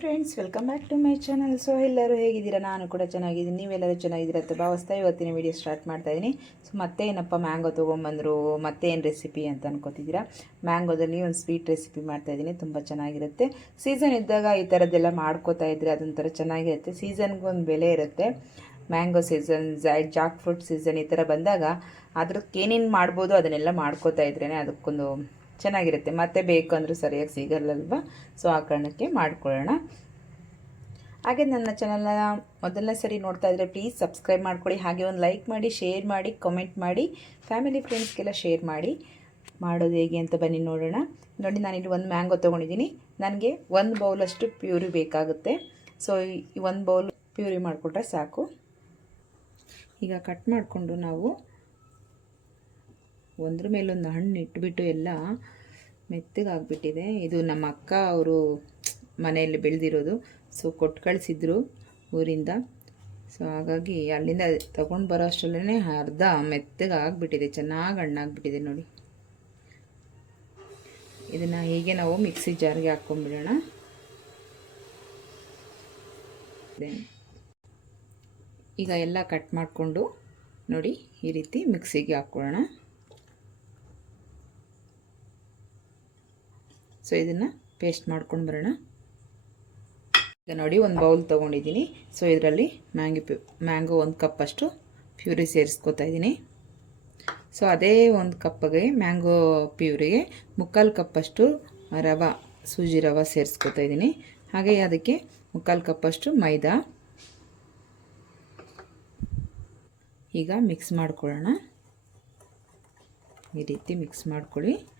Friends welcome back to my channel so ಎಲ್ಲರೂ ಹೇಗಿದ್ದೀರಾ? ನಾನು ಕೂಡ ಚೆನ್ನಾಗಿದ್ದೀನಿ. ನೀವೆಲ್ಲರೂ ಚೆನ್ನಾಗಿದ್ದೀರಾ? ಅಂತ ಭಾವಿಸ್ತಾ ಇವತ್ತಿನ ವಿಡಿಯೋ ಸ್ಟಾರ್ಟ್ ಮಾಡ್ತಾ ಇದ್ದೀನಿ ಸೊ ಮತ್ತೆ ಏನಪ್ಪ ಮ್ಯಾಂಗೋ ತೊಗೊಂಬಂದರು? ಮತ್ತೆ ಏನು ರೆಸಿಪಿ ಅಂತ ಅನ್ಕೋತಿದ್ದೀರಾ? ಮ್ಯಾಂಗೋದಲ್ಲಿ ಒಂದು ಸ್ವೀಟ್ ರೆಸಿಪಿ ಮಾಡ್ತಾ ಇದ್ದೀನಿ ತುಂಬ ಚೆನ್ನಾಗಿರುತ್ತೆ. ಸೀಸನ್ ಇದ್ದಾಗ ಈ ಥರದ್ದೆಲ್ಲ ಮಾಡ್ಕೋತಾ ಇದ್ದರೆ ಅದೊಂಥರ ಚೆನ್ನಾಗಿರುತ್ತೆ. ಸೀಸನ್ಗೂ ಒಂದು ಬೆಲೆ ಇರುತ್ತೆ. Mango season jackfruit season ಈ ಥರ ಬಂದಾಗ ಅದಕ್ಕೆ ಏನೇನು ಮಾಡ್ಬೋದು ಅದನ್ನೆಲ್ಲ ಮಾಡ್ಕೋತಾ ಇದ್ರೇ ಅದಕ್ಕೊಂದು ಚೆನ್ನಾಗಿರುತ್ತೆ. ಮತ್ತೆ ಬೇಕು ಅಂದರೂ ಸರಿಯಾಗಿ ಸಿಗಲ್ಲಲ್ವ? ಸೊ ಆ ಕಾರಣಕ್ಕೆ ಮಾಡ್ಕೊಳ್ಳೋಣ. ಹಾಗೆ ನನ್ನ ಚಾನಲ್ನ ಮೊದಲನೇ ಸರಿ ನೋಡ್ತಾ ಇದ್ದರೆ ಪ್ಲೀಸ್ ಸಬ್ಸ್ಕ್ರೈಬ್ ಮಾಡ್ಕೊಳ್ಳಿ. ಹಾಗೆ ಒಂದು ಲೈಕ್ ಮಾಡಿ ಶೇರ್ ಮಾಡಿ ಕಮೆಂಟ್ ಮಾಡಿ ಫ್ಯಾಮಿಲಿ ಫ್ರೆಂಡ್ಸ್ಗೆಲ್ಲ ಶೇರ್ ಮಾಡಿ. ಮಾಡೋದು ಹೇಗೆ ಅಂತ ಬನ್ನಿ ನೋಡೋಣ. ನೋಡಿ ನಾನಿಲ್ಲಿ ಒಂದು ಮ್ಯಾಂಗೋ ತೊಗೊಂಡಿದ್ದೀನಿ. ನನಗೆ ಒಂದು ಬೌಲಷ್ಟು ಪ್ಯೂರಿ ಬೇಕಾಗುತ್ತೆ. ಸೊ ಈ ಒಂದು ಬೌಲ್ ಪ್ಯೂರಿ ಮಾಡಿಕೊಟ್ರೆ ಸಾಕು. ಈಗ ಕಟ್ ಮಾಡಿಕೊಂಡು ನಾವು ಒಂದ್ರ ಮೇಲೊಂದು ಹಣ್ಣು ಇಟ್ಬಿಟ್ಟು ಎಲ್ಲ ಮೆತ್ತಗಾಗ್ಬಿಟ್ಟಿದೆ ಇದು ನಮ್ಮ ಅಕ್ಕ ಅವರು ಮನೆಯಲ್ಲಿ ಬೆಳೆದಿರೋದು. ಸೊ ಕೊಟ್ಟು ಕಳಿಸಿದ್ರು ಊರಿಂದ. ಸೊ ಹಾಗಾಗಿ ಅಲ್ಲಿಂದ ತಗೊಂಡು ಬರೋ ಅಷ್ಟರಲ್ಲೇ ಅರ್ಧ ಮೆತ್ತಗೆ ಆಗಿಬಿಟ್ಟಿದೆ. ಚೆನ್ನಾಗಿ ಹಣ್ಣಾಗ್ಬಿಟ್ಟಿದೆ ನೋಡಿ. ಇದನ್ನು ಹೀಗೆ ನಾವು ಮಿಕ್ಸಿ ಜಾರ್ಗೆ ಹಾಕ್ಕೊಂಡ್ಬಿಡೋಣ ಈಗ ಎಲ್ಲ ಕಟ್ ಮಾಡಿಕೊಂಡು ನೋಡಿ ಈ ರೀತಿ ಮಿಕ್ಸಿಗೆ ಹಾಕ್ಕೊಳ್ಳೋಣ ಸೊ, ಇದನ್ನು ಪೇಸ್ಟ್ ಮಾಡ್ಕೊಂಡು ಬರೋಣ. ಈಗ ನೋಡಿ, ಒಂದು ಬೌಲ್ ತೊಗೊಂಡಿದ್ದೀನಿ. ಸೊ, ಇದರಲ್ಲಿ ಮ್ಯಾಂಗಿ ಪ್ಯೂ ಮ್ಯಾಂಗೋ ಒಂದು ಕಪ್ಪಷ್ಟು ಪ್ಯೂರಿ ಸೇರಿಸ್ಕೊತಾ ಇದ್ದೀನಿ. ಸೊ, ಅದೇ ಒಂದು ಕಪ್ಪಿಗೆ ಮ್ಯಾಂಗೋ ಪ್ಯೂರಿಗೆ ಮುಕ್ಕಾಲು ಕಪ್ಪಷ್ಟು ರವೆ, ಸೂಜಿ ರವೆ ಸೇರಿಸ್ಕೊತಾ ಇದ್ದೀನಿ. ಹಾಗೆ ಅದಕ್ಕೆ ಮುಕ್ಕಾಲು ಕಪ್ಪಷ್ಟು ಮೈದಾ. ಈಗ ಮಿಕ್ಸ್ ಮಾಡ್ಕೊಳ್ಳೋಣ. ಈ ರೀತಿ ಮಿಕ್ಸ್ ಮಾಡ್ಕೊಳ್ಳಿ.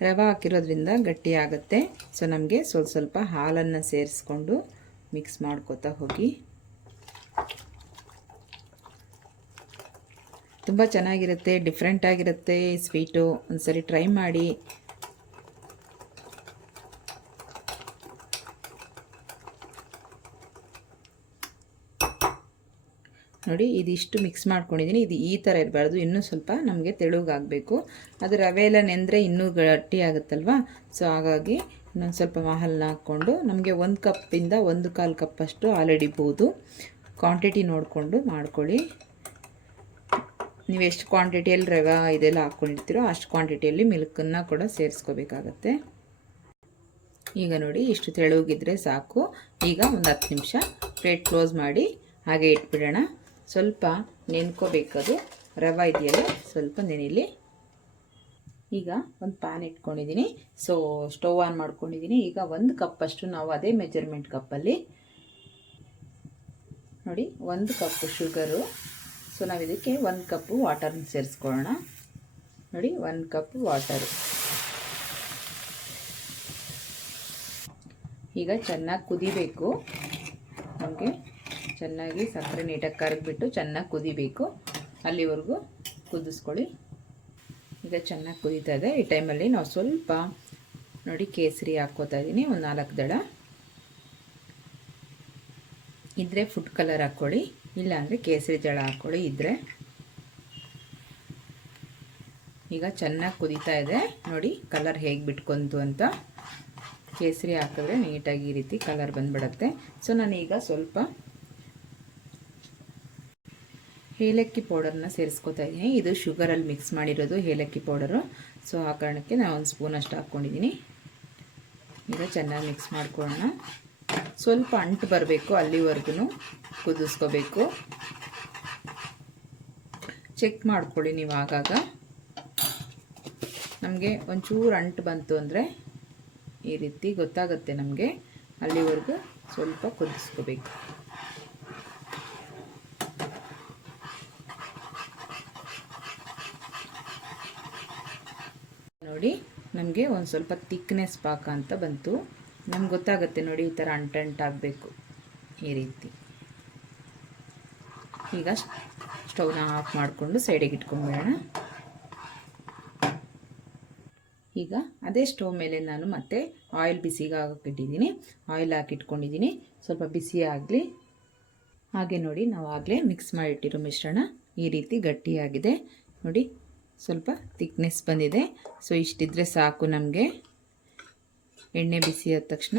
ರವೆ ಹಾಕಿರೋದ್ರಿಂದ ಗಟ್ಟಿ ಆಗುತ್ತೆ. ಸೊ ನಮಗೆ ಸ್ವಲ್ಪ ಸ್ವಲ್ಪ ಹಾಲನ್ನು ಸೇರಿಸ್ಕೊಂಡು ಮಿಕ್ಸ್ ಮಾಡ್ಕೋತಾ ಹೋಗಿ. ತುಂಬ ಚೆನ್ನಾಗಿರುತ್ತೆ ಡಿಫ್ರೆಂಟಾಗಿರುತ್ತೆ ಸ್ವೀಟು ಒಂದ್ಸರಿ ಟ್ರೈ ಮಾಡಿ. ನೋಡಿ ಇದಿಷ್ಟು ಮಿಕ್ಸ್ ಮಾಡ್ಕೊಂಡಿದ್ದೀನಿ ಇದು ಈ ಥರ ಇರಬಾರ್ದು. ಇನ್ನೂ ಸ್ವಲ್ಪ ನಮಗೆ ತೆಳುಗಾಗಬೇಕು. ಅದು ರವೆ ಎಲ್ಲ ನೆಂದರೆ ಇನ್ನೂ ಗಟ್ಟಿ ಆಗುತ್ತಲ್ವ? ಸೊ ಹಾಗಾಗಿ ಇನ್ನೊಂದು ಸ್ವಲ್ಪ ಮಹಲ್ನ ಹಾಕ್ಕೊಂಡು ನಮಗೆ ಒಂದು ಕಪ್ಪಿಂದ ಒಂದು ಕಾಲು ಕಪ್ಪಷ್ಟು ಹಾಲಿಡಿಬೋದು ಕ್ವಾಂಟಿಟಿ ನೋಡಿಕೊಂಡು ಮಾಡ್ಕೊಳ್ಳಿ. ನೀವು ಎಷ್ಟು ಕ್ವಾಂಟಿಟಿಯಲ್ಲಿ ರವೆ ಇದೆಲ್ಲ ಹಾಕ್ಕೊಂಡಿರ್ತೀರೋ ಅಷ್ಟು ಕ್ವಾಂಟಿಟಿಯಲ್ಲಿ ಮಿಲ್ಕನ್ನು ಕೂಡ ಸೇರಿಸ್ಕೋಬೇಕಾಗತ್ತೆ. ಈಗ ನೋಡಿ, ಇಷ್ಟು ತೆಳುಗಿದ್ರೆ ಸಾಕು. ಈಗ ಒಂದು ಹತ್ತು ನಿಮಿಷ ಪ್ಲೇಟ್ ಕ್ಲೋಸ್ ಮಾಡಿ ಹಾಗೆ ಇಟ್ಬಿಡೋಣ. ಸ್ವಲ್ಪ ನೆನ್ಕೋಬೇಕದು. ರವೆ ಇದೆಯಲ್ಲ, ಸ್ವಲ್ಪ ನೆನೆಯಲಿ ಈಗ ಒಂದು ಪ್ಯಾನ್ ಇಟ್ಕೊಂಡಿದ್ದೀನಿ ಸೊ ಸ್ಟೋವ್ ಆನ್ ಮಾಡ್ಕೊಂಡಿದ್ದೀನಿ ಈಗ ಒಂದು ಕಪ್ಪಷ್ಟು ನಾವು ಅದೇ ಮೆಜರ್ಮೆಂಟ್ ಕಪ್ಪಲ್ಲಿ ನೋಡಿ, ಒಂದು ಕಪ್ಪು ಶುಗರು ಸೊ ನಾವು ಇದಕ್ಕೆ ಒಂದು ಕಪ್ಪು ವಾಟರ್ನ ಸೇರಿಸ್ಕೊಳ್ಳೋಣ. ನೋಡಿ, ಒಂದು ಕಪ್ ವಾಟರು ಈಗ ಚೆನ್ನಾಗಿ ಕುದಿಬೇಕು. ನಮಗೆ ಚೆನ್ನಾಗಿ ಸಕ್ಕರೆ ನೀಟಾಗಿ ಕರಗಿಬಿಟ್ಟು ಚೆನ್ನಾಗಿ ಕುದಿಬೇಕು. ಅಲ್ಲಿವರೆಗೂ ಕುದಿಸ್ಕೊಳ್ಳಿ. ಈಗ ಚೆನ್ನಾಗಿ ಕುದೀತಾ ಇದೆ. ಈ ಟೈಮಲ್ಲಿ ನಾವು ಸ್ವಲ್ಪ ನೋಡಿ ಕೇಸರಿ ಹಾಕ್ಕೋತಾ ಇದ್ದೀನಿ ಒಂದು ನಾಲ್ಕು ದಳ. ಇದ್ದರೆ ಫುಡ್ ಕಲರ್ ಹಾಕ್ಕೊಳ್ಳಿ. ಇಲ್ಲಾಂದರೆ ಕೇಸರಿ ಜಳ ಹಾಕ್ಕೊಳ್ಳಿ ಇದ್ದರೆ ಈಗ ಚೆನ್ನಾಗಿ ಕುದೀತಾ ಇದೆ. ನೋಡಿ ಕಲರ್ ಹೇಗೆ ಬಿಟ್ಕೊಂತು ಅಂತ. ಕೇಸರಿ ಹಾಕಿದ್ರೆ ನೀಟಾಗಿ ಈ ರೀತಿ ಕಲರ್ ಬಂದ್ಬಿಡತ್ತೆ. ಸೊ ನಾನೀಗ ಸ್ವಲ್ಪ ಏಲಕ್ಕಿ ಪೌಡರ್ನ ಸೇರಿಸ್ಕೊತಾ ಇದ್ದೀನಿ. ಇದು ಶುಗರಲ್ಲಿ ಮಿಕ್ಸ್ ಮಾಡಿರೋದು ಏಲಕ್ಕಿ ಪೌಡರು. ಸೊ, ಆ ಕಾರಣಕ್ಕೆ ನಾನು ಒಂದು ಸ್ಪೂನ್ ಅಷ್ಟು ಹಾಕ್ಕೊಂಡಿದ್ದೀನಿ. ಈಗ ಚೆನ್ನಾಗಿ ಮಿಕ್ಸ್ ಮಾಡ್ಕೊಳ್ಳೋಣ. ಸ್ವಲ್ಪ ಅಂಟು ಬರಬೇಕು ಅಲ್ಲಿವರೆಗೂ ಕುದಿಸ್ಕೋಬೇಕು. ಚೆಕ್ ಮಾಡ್ಕೊಳ್ಳಿ ನೀವು ಆಗಾಗ. ನಮಗೆ ಒಂಚೂರು ಅಂಟು ಬಂತು ಅಂದರೆ ಈ ರೀತಿ ಗೊತ್ತಾಗುತ್ತೆ ನಮಗೆ. ಅಲ್ಲಿವರೆಗೂ ಸ್ವಲ್ಪ ಕುದಿಸ್ಕೋಬೇಕು. ನೋಡಿ. ನಮಗೆ ಒಂದು ಸ್ವಲ್ಪ ತಿಕ್ನೆಸ್ ಪಾಕ ಅಂತ ಬಂತು. ನಮ್ಗೆ ಗೊತ್ತಾಗುತ್ತೆ ನೋಡಿ ಈ ಥರ ಅಂಟಂಟಾಗಬೇಕು ಈ ರೀತಿ. ಈಗ ಸ್ಟವ್ನ ಆಫ್ ಮಾಡಿಕೊಂಡು ಸೈಡಿಗೆ ಇಟ್ಕೊಂಡ್ಬಿಡೋಣ ಈಗ ಅದೇ ಸ್ಟೌವ್ ಮೇಲೆ ನಾನು ಮತ್ತೆ ಆಯಿಲ್ ಬಿಸಿಗೆ ಹಾಕಿಟ್ಟಿದ್ದೀನಿ. ಆಯಿಲ್ ಹಾಕಿಟ್ಕೊಂಡಿದ್ದೀನಿ. ಸ್ವಲ್ಪ ಬಿಸಿ ಆಗಲಿ. ಹಾಗೆ ನೋಡಿ ನಾವು ಆಗಲೇ ಮಿಕ್ಸ್ ಮಾಡಿಟ್ಟಿರೋ ಮಿಶ್ರಣ ಈ ರೀತಿ ಗಟ್ಟಿಯಾಗಿದೆ. ನೋಡಿ ಸ್ವಲ್ಪ ತಿಕ್ನೆಸ್ ಬಂದಿದೆ. ಸೊ ಇಷ್ಟಿದ್ರೆ ಸಾಕು ನಮಗೆ. ಎಣ್ಣೆ ಬಿಸಿ ಆದ ತಕ್ಷಣ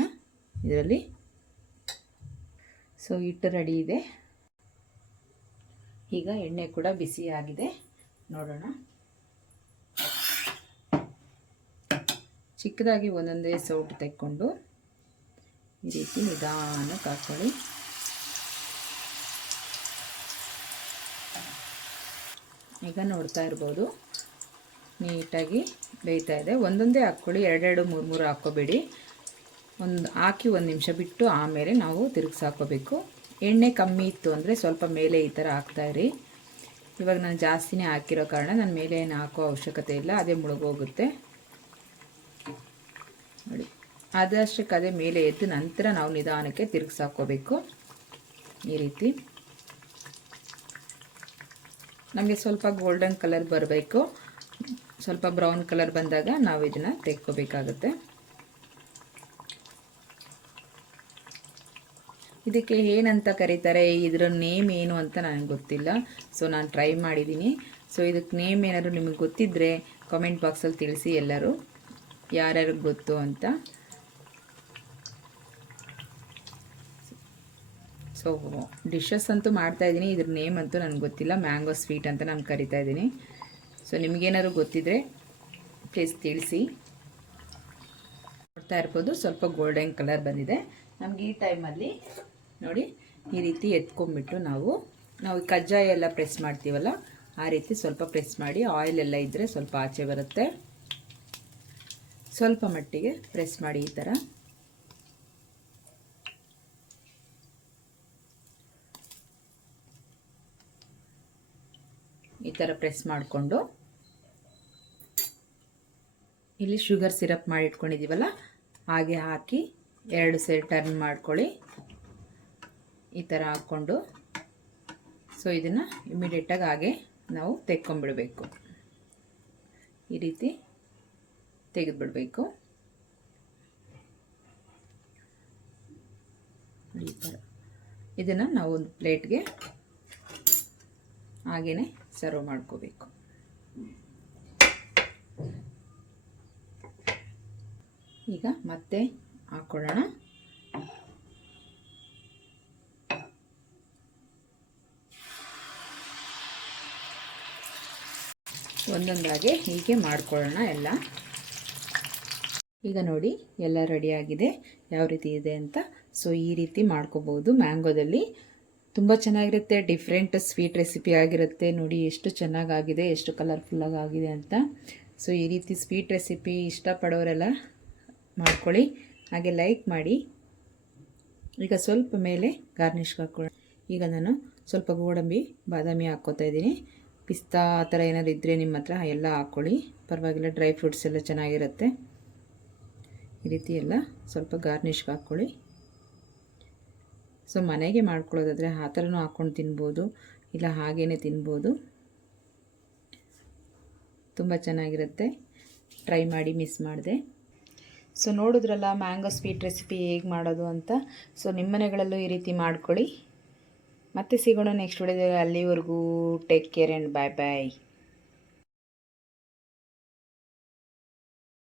ಇದರಲ್ಲಿ. ಸೊ ಹಿಟ್ಟು ರೆಡಿ ಇದೆ. ಈಗ ಎಣ್ಣೆ ಕೂಡ ಬಿಸಿ ಆಗಿದೆ. ನೋಡೋಣ. ಚಿಕ್ಕದಾಗಿ ಒಂದೊಂದೇ ಸೌಟ್ ತೆಕ್ಕೊಂಡು ಈ ರೀತಿ ನಿಧಾನಕ್ಕೆ ಹಾಕೊಳ್ಳಿ ಈಗ ನೋಡ್ತಾ ಇರ್ಬೋದು. ನೀಟಾಗಿ ಬೇಯ್ತಾ ಇದೆ. ಒಂದೊಂದೇ ಹಾಕ್ಕೊಳ್ಳಿ, ಎರಡೆರಡು, ಮೂರು ಮೂರು ಹಾಕ್ಕೋಬೇಡಿ. ಒಂದು ಹಾಕಿ ಒಂದು ನಿಮಿಷ ಬಿಟ್ಟು ಆಮೇಲೆ ನಾವು ತಿರುಗಿಸಿ ಹಾಕ್ಕೋಬೇಕು. ಎಣ್ಣೆ ಕಮ್ಮಿ ಇತ್ತು ಅಂದರೆ ಸ್ವಲ್ಪ ಮೇಲೆ ಈ ಥರ ಹಾಕ್ತಾಯಿರಿ ಇವಾಗ ನಾನು ಜಾಸ್ತಿನೇ ಹಾಕಿರೋ ಕಾರಣ ನಾನು ಮೇಲೆ ಏನು ಹಾಕೋ ಅವಶ್ಯಕತೆ ಇಲ್ಲ, ಅದೇ ಮುಳುಗೋಗುತ್ತೆ. ನೋಡಿ ಅದಷ್ಟಕ್ಕೆ ಅದೇ ಮೇಲೆ ಎದ್ದು ನಂತರ ನಾವು ನಿಧಾನಕ್ಕೆ ತಿರುಗಿಸಿ ಹಾಕ್ಕೋಬೇಕು. ಈ ರೀತಿ. ನಮಗೆ ಸ್ವಲ್ಪ ಗೋಲ್ಡನ್ ಕಲರ್ ಬರಬೇಕು. ಸ್ವಲ್ಪ ಬ್ರೌನ್ ಕಲರ್ ಬಂದಾಗ ನಾವು ಇದನ್ನು ತೆಕ್ಕೋಬೇಕಾಗುತ್ತೆ. ಇದಕ್ಕೆ ಏನಂತ ಕರೀತಾರೆ? ಇದರ ನೇಮ್ ಏನು ಅಂತ ನನಗೆ ಗೊತ್ತಿಲ್ಲ. ಸೊ ನಾನು ಟ್ರೈ ಮಾಡಿದ್ದೀನಿ ಸೊ ಇದಕ್ಕೆ ನೇಮ್ ಏನಾದರೂ ನಿಮಗೆ ಗೊತ್ತಿದ್ದರೆ ಕಾಮೆಂಟ್ ಬಾಕ್ಸಲ್ಲಿ ತಿಳಿಸಿ ಎಲ್ಲರೂ. ಯಾರ್ಯಾರು ಗೊತ್ತು ಅಂತ. ಸೊ ಡಿಶಸ್ ಅಂತೂ ಮಾಡ್ತಾಯಿದ್ದೀನಿ ಇದ್ರ ನೇಮ್ ಅಂತೂ ನನಗೆ ಗೊತ್ತಿಲ್ಲ. ಮ್ಯಾಂಗೋ ಸ್ವೀಟ್ ಅಂತ ನಾನು ಕರಿತಾ ಇದ್ದೀನಿ ಸೊ ನಿಮಗೇನಾದ್ರು ಗೊತ್ತಿದ್ರೆ ಪ್ಲೀಸ್ ತಿಳಿಸಿ. ನೋಡ್ತಾ ಇರ್ಬೋದು, ಸ್ವಲ್ಪ ಗೋಲ್ಡನ್ ಕಲರ್ ಬಂದಿದೆ. ನಮ್ಗೆ ಈ ಟೈಮಲ್ಲಿ ನೋಡಿ, ಈ ರೀತಿ ಎತ್ಕೊಂಡ್ಬಿಟ್ಟು ನಾವು ನಾವು ಕಜ್ಜಾಯ ಎಲ್ಲ ಪ್ರೆಸ್ ಮಾಡ್ತೀವಲ್ಲ, ಆ ರೀತಿ ಸ್ವಲ್ಪ ಪ್ರೆಸ್ ಮಾಡಿ ಆಯಿಲ್ ಎಲ್ಲ ಇದ್ದರೆ ಸ್ವಲ್ಪ ಆಚೆ ಬರುತ್ತೆ. ಸ್ವಲ್ಪ ಮಟ್ಟಿಗೆ ಪ್ರೆಸ್ ಮಾಡಿ ಈ ಥರ ಈ ಥರ ಪ್ರೆಸ್ ಮಾಡಿಕೊಂಡು ಇಲ್ಲಿ ಶುಗರ್ ಸಿರಪ್ ಮಾಡಿ ಇಟ್ಕೊಂಡಿದ್ದೀವಲ್ಲ ಹಾಗೆ ಹಾಕಿ ಎರಡು ಸೈಡ್ ಟರ್ನ್ ಮಾಡ್ಕೊಳ್ಳಿ. ಈ ಥರ ಹಾಕ್ಕೊಂಡು. ಸೊ ಇದನ್ನು ಇಮಿಡಿಯೇಟಾಗಿ ಹಾಗೆ ನಾವು ತೆಕ್ಕೊಂಬಿಡಬೇಕು ಈ ರೀತಿ ತೆಗೆದುಬಿಡಬೇಕು. ಈ ಥರ ಇದನ್ನು ನಾವು ಒಂದು ಪ್ಲೇಟ್ಗೆ ಹಾಗೆಯೇ ಸರ್ವ್ ಮಾಡ್ಕೋಬೇಕು. ಈಗ ಮತ್ತೆ ಹಾಕ್ಕೊಳ್ಳೋಣ ಒಂದೊಂದಾಗಿ ಹೀಗೆ ಮಾಡ್ಕೊಳ್ಳೋಣ ಎಲ್ಲ. ಈಗ ನೋಡಿ ಎಲ್ಲ ರೆಡಿಯಾಗಿದೆ ಯಾವ ರೀತಿ ಇದೆ ಅಂತ. ಸೊ ಈ ರೀತಿ ಮಾಡ್ಕೋಬೋದು ಮ್ಯಾಂಗೋದಲ್ಲಿ. ತುಂಬ ಚೆನ್ನಾಗಿರುತ್ತೆ. ಡಿಫ್ರೆಂಟ್ ಸ್ವೀಟ್ ರೆಸಿಪಿ ಆಗಿರುತ್ತೆ. ನೋಡಿ ಎಷ್ಟು ಚೆನ್ನಾಗಾಗಿದೆ, ಎಷ್ಟು ಕಲರ್ಫುಲ್ಲಾಗಿ ಆಗಿದೆ ಅಂತ. ಸೊ ಈ ರೀತಿ ಸ್ವೀಟ್ ರೆಸಿಪಿ ಇಷ್ಟಪಡೋರೆಲ್ಲ ಮಾಡ್ಕೊಳ್ಳಿ. ಹಾಗೆ ಲೈಕ್ ಮಾಡಿ. ಈಗ ಸ್ವಲ್ಪ ಮೇಲೆ ಗಾರ್ನಿಷ್ಗೆ ಹಾಕ್ಕೊಳ್ಳೋಣ. ಈಗ ನಾನು ಸ್ವಲ್ಪ ಗೋಡಂಬಿ, ಬಾದಾಮಿ ಹಾಕ್ಕೋತಾ ಇದ್ದೀನಿ. ಪಿಸ್ತಾ ಆ ಥರ ಏನಾದ್ರು ಇದ್ದರೆ ನಿಮ್ಮ ಹತ್ರ ಎಲ್ಲ ಹಾಕ್ಕೊಳ್ಳಿ. ಪರವಾಗಿಲ್ಲ ಡ್ರೈ ಫ್ರೂಟ್ಸ್ ಎಲ್ಲ ಚೆನ್ನಾಗಿರುತ್ತೆ. ಈ ರೀತಿ ಎಲ್ಲ ಸ್ವಲ್ಪ ಗಾರ್ನಿಷ್ಗೆ ಹಾಕ್ಕೊಳ್ಳಿ. ಸೊ ಮನೆಗೆ ಮಾಡ್ಕೊಳ್ಳೋದಾದರೆ ಆ ಥರನೂ ಹಾಕ್ಕೊಂಡು ತಿನ್ಬೋದು. ಇಲ್ಲ ಹಾಗೇ ತಿನ್ಬೋದು. ತುಂಬ ಚೆನ್ನಾಗಿರುತ್ತೆ. ಟ್ರೈ ಮಾಡಿ ಮಿಸ್ ಮಾಡಿದೆ. ಸೊ ನೋಡಿದ್ರಲ್ಲ ಮ್ಯಾಂಗೋ ಸ್ವೀಟ್ ರೆಸಿಪಿ ಹೇಗೆ ಮಾಡೋದು ಅಂತ. ಸೊ ನಿಮ್ಮ ಮನೆಗಳಲ್ಲೂ ಈ ರೀತಿ ಮಾಡ್ಕೊಳ್ಳಿ. ಮತ್ತೆ ಸಿಗೋಣ ನೆಕ್ಸ್ಟ್ ವಿಡಿಯೋದಲ್ಲಿ ಅಲ್ಲಿವರೆಗೂ take care and bye bye